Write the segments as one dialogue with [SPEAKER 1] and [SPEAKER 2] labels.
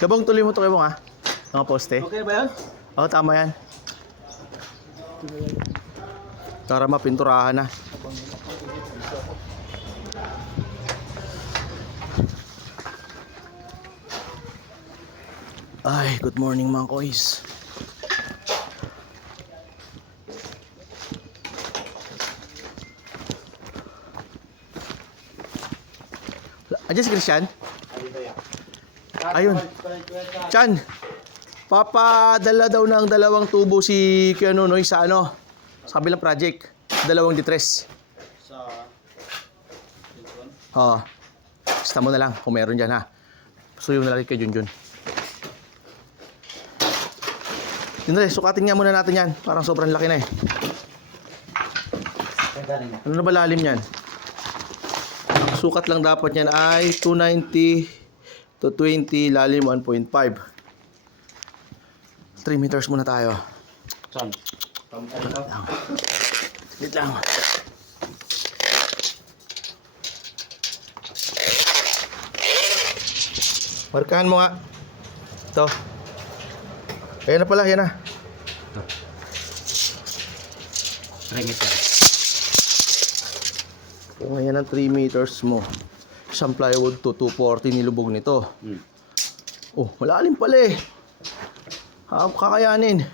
[SPEAKER 1] Kabong tuloy mo to kayo ha. Mga poste.
[SPEAKER 2] Okay ba yan?
[SPEAKER 1] Oo, tama yan. Para mapinturahan na. Ay, good morning mga kois. Andiyan si Christian? Ayun. Chan, papadala daw ng dalawang tubo si Keanu Noy sa ano, sa kabilang project. Dalawang ditres.
[SPEAKER 2] Sa...
[SPEAKER 1] Oo. Basta mo na lang kung meron dyan ha. So yung nalagay kay Junjun. Yun rin, sukatin nga muna natin yan. Parang sobrang laki na eh. Ano na ba lalim yan? Ang sukat lang dapat yan ay 290 to 20, lalim 1.5. 3 meters muna tayo.
[SPEAKER 2] Saan?
[SPEAKER 1] Wait lang. Markahan mo nga. Ito. Ayan na pala, ayan na.
[SPEAKER 2] Ringit yan.
[SPEAKER 1] Kung ayan ang 3 meters mo. Isang plywood to 240 nilubog nito.
[SPEAKER 2] Hmm.
[SPEAKER 1] Oh, malalim pala eh. Ha, kakayanin.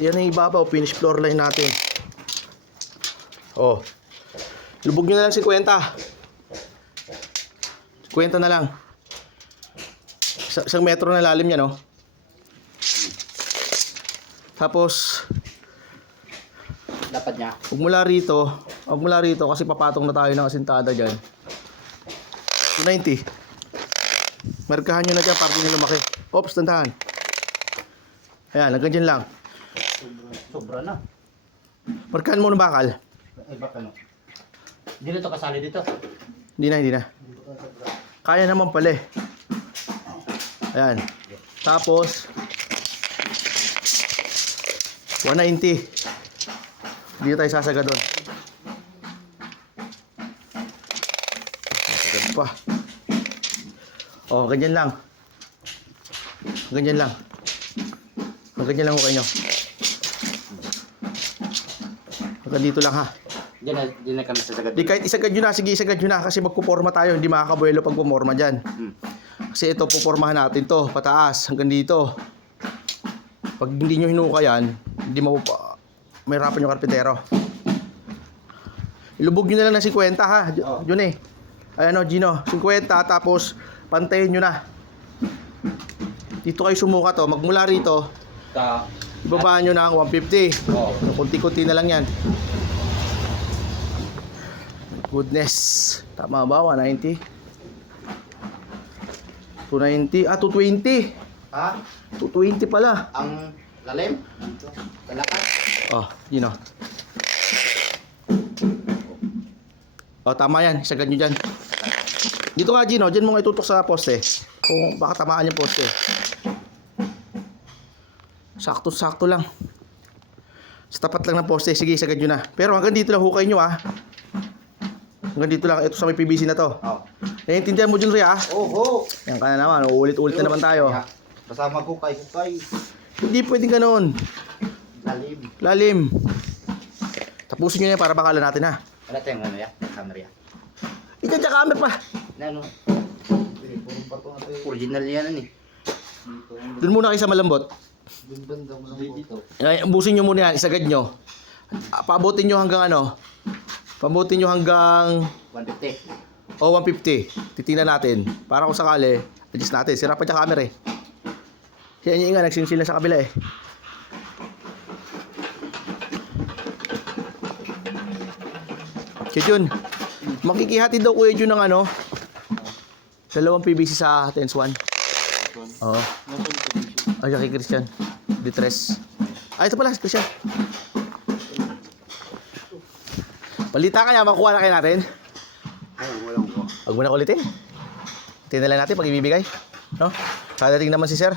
[SPEAKER 1] Yan ang ibabaw, finish floor line natin. Oh. Lubog nyo na lang 50. 50 na lang. Isa- isang metro na lalim yan, oh. Tapos,
[SPEAKER 2] Dapat niya.
[SPEAKER 1] Huwag mula rito, huwag mula rito kasi papatong na tayo ng asintada dyan. 290. Markahan nyo na dyan para di nyo lumaki. Oops, tandahan. Ayan, hanggang dyan lang.
[SPEAKER 2] Sobra na.
[SPEAKER 1] Markahan mo ng bakal.
[SPEAKER 2] Eh, baka no. Hindi na to kasali dito.
[SPEAKER 1] Hindi na, hindi na. Kaya naman pala eh. Ayan. Tapos, 190. Hindi tayo sasaga doon. Pa. Oh, ganyan lang. Ganyan lang. Ganyan lang ko kayo. Hanggang dito lang ha.
[SPEAKER 2] Hindi na, hindi na kami sasagad.
[SPEAKER 1] Di kahit isagad nyo na, sige isagad nyo na kasi magpuporma tayo, hindi makakabuelo pag pumorma dyan.
[SPEAKER 2] Hmm.
[SPEAKER 1] Kasi ito, pupormahan natin to, pataas, hanggang dito. Pag hindi nyo hinuka yan, hindi mo may hirapan yung karpintero. Ilubog nyo na lang ng 50 ha, yun eh. Ay ano, Gino, 50 tapos pantayin nyo na. Dito kayo sumuka to, magmula rito, ibabaan nyo na ang 150.
[SPEAKER 2] Oo.
[SPEAKER 1] Kunti-kunti na lang yan. Goodness. Tama ba? 190? 290? Ah, 220.
[SPEAKER 2] Ha?
[SPEAKER 1] 220 pala.
[SPEAKER 2] Ang lalim? Talakas?
[SPEAKER 1] Oh, yun o. Oh, tama yan. Isagad nyo dyan. Dito nga, Gino. Dyan mo nga itutok sa poste. Kung baka tamaan yung poste. Sakto-sakto lang. Sa tapat lang ng poste. Sige, isagad nyo na. Pero hanggang dito lang hukay nyo, ah. Hanggang dito lang. Ito sa may PVC na to.
[SPEAKER 2] Oo.
[SPEAKER 1] Naiintindihan mo dyan, Ria, ah.
[SPEAKER 2] Oho!
[SPEAKER 1] Yan ka na naman. Uulit-ulit na naman tayo.
[SPEAKER 2] Kasama ko kay Hukay.
[SPEAKER 1] Hindi pwedeng ganun.
[SPEAKER 2] Lalim.
[SPEAKER 1] Lalim. Tapusin nyo na yan para bakalan natin, ha.
[SPEAKER 2] Ano tayong ano ya? Camera ya?
[SPEAKER 1] Ito, tsaka camera pa.
[SPEAKER 2] Ano? Original yan ano eh.
[SPEAKER 1] Doon muna kayo sa malambot.
[SPEAKER 2] Dito.
[SPEAKER 1] Ay, ubusin nyo muna yan, isagad nyo. Ah, Paabutin nyo hanggang ano? Paabutin nyo hanggang
[SPEAKER 2] 150.
[SPEAKER 1] o 150. Titingnan natin. Para kung sakali, adjust natin. Sira pa dyan camera eh. Kaya nyo nga, nagsinsil na sa kabila eh. Kaya Jun, makikihati daw kuya Jun ng ano? Dalawang PVC sa Tens 1. Oo. Ay, kay Christian. Ditres. Ay, ito pala, Christian. Balita kaya, makuha na kayo natin.
[SPEAKER 2] Ay, walang ko.
[SPEAKER 1] Huwag mo na kulitin. Tingnan lang natin pag ibibigay. No? Kadating naman si sir.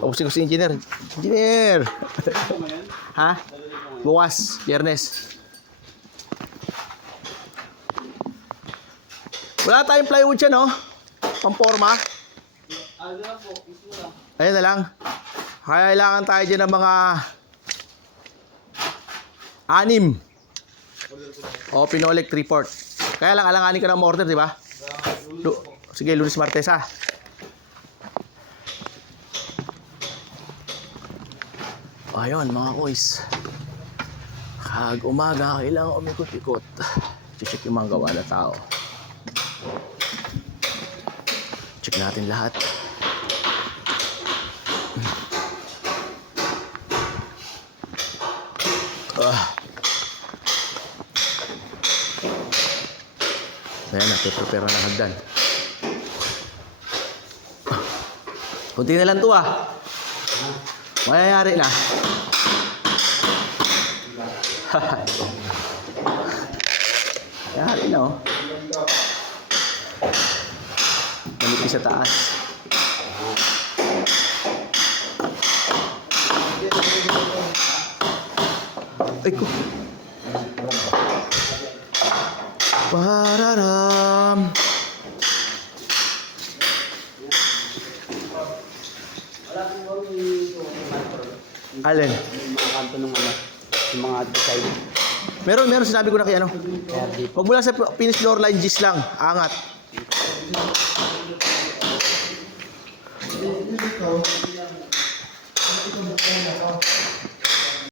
[SPEAKER 1] O si si engineer. Engineer! ha? Bukas, biyernes. Wala tayong plywood siya, no? Pamporma? Ayun na lang. Kailangan tayo dyan ng mga anim. O, Pinolek 3 port. Kaya lang, alanganin ka ng order, di ba? Lu- Sige, lunes, martes ha. Ayun, mga kois. Kag umaga, kailangan umikot-ikot. Check yung mga gawa na tao. Check natin lahat. Ah. Ayan na, prepare na hagdan. Kunti na lang to ah. Mayayari na. Mayayari na oh. Manipis sa taas. Ay ko. Pararam. Alin?
[SPEAKER 2] Yung mga kanto ng ano, yung mga design.
[SPEAKER 1] Meron, meron sinabi ko na kay ano. Huwag mo lang sa finish floor line gis lang. Angat. 那个狗
[SPEAKER 3] 是一样的。我这去
[SPEAKER 1] 给你们啊